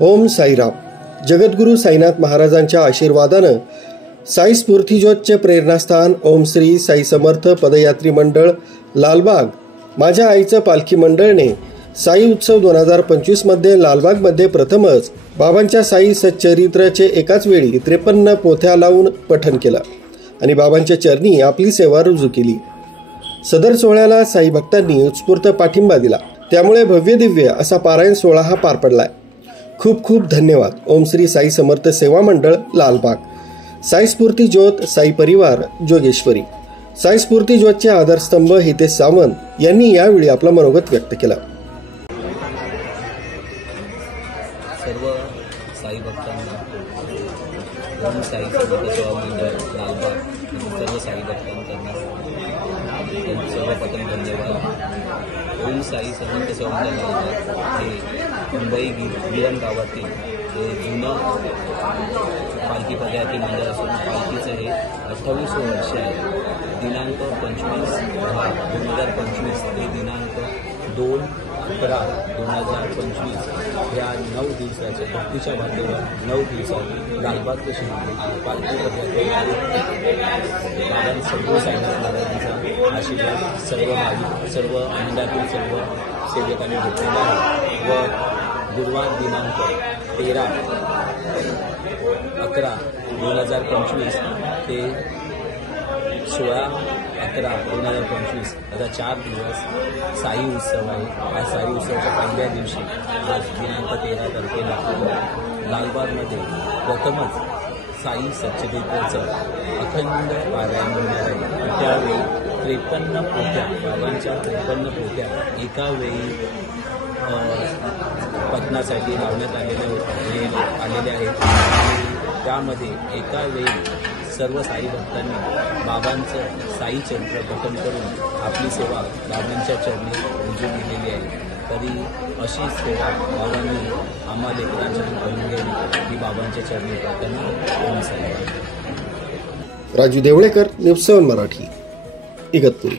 ओम साईराम. जगद्गुरू साईनाथ महाराजांच्या आशीर्वादानं साई स्फूर्तिज्योतचे प्रेरणास्थान ओम श्री साई समर्थ पदयात्री मंडळ लालबाग, माझ्या आईचं पालखी मंडळने साई उत्सव 2025 मध्ये लालबागमध्ये प्रथमच बाबांच्या साई सच्चरित्राचे एकाच वेळी 53 पोथ्या लावून पठण केलं आणि बाबांच्या चरणी आपली सेवा रुजू केली. सदर सोहळ्याला साई भक्तांनी उत्स्फूर्त पाठिंबा दिला, त्यामुळे भव्य दिव्य असा पारायण सोहळा हा पार पडलाय. खूप खूप धन्यवाद. ओम श्री साई समर्थ सेवा मंडळ लालबाग, साई स्फूर्ती ज्योत, साई परिवार जोगेश्वरी. साई स्फूर्ती ज्योतचे आधारस्तंभ हितेश सावंत यांनी यावेळी आपला मनोगत व्यक्त केला. सर्व साई भक्तांना ओम साई समर्थ सेवा मंडळ लालबाग सर्व साई भक्तांना सर्वप्रथम धन्यवाद. ओम साई समर्थ सेवा मंडळ लालबाग हे मुंबई गिरण गावातील जुनं पालखी पदयात्री मंडळ असून पालखीचं हे 28वं वर्ष आहे. दिनांक 25/10/2025 ते दिनांक 2/11/2025 ह्या 9 दिवसाच्या भक्तीच्या बातेवर 9 दिवसात लालबाग ते शिंदे पालखी पदयात्री बाबांनी सद्गुरू साईनाथ महाराजांचा आशीर्वाद सर्व आनंदातील सर्व सेवकांनी घेतलेला आहे व गुरुवार दिनांक 13/11/2025 ते 16/11/2025 असा 4 दिवस साई उत्सव आहे. आज साई उत्सवाच्या पहिल्या दिवशी आज दिनांक 13 तारखेला लालबागमध्ये प्रथमच साई सच्चरित्राचं अखंड पारायण होणार आहे. त्यावेळी 53 पोथ्या बाबांच्या 53 पोथ्या एका वेळी पठणासाठी लावण्यात आलेले आहेत. त्यामध्ये एका वेळी सर्व साई भक्तांनी बाबांचं साई चरित्र पठण करून आपली सेवा बाबांच्या चरणी रुजू केलेली आहे. तरी अशी सेवा बाबांनी आम्हा लेकरांसाठी करून घ्यावी ही बाबांच्या चरणी प्रार्थना. ओम साई. राजू देवळेकर, न्यूज 7 मराठी, इगतपुरी.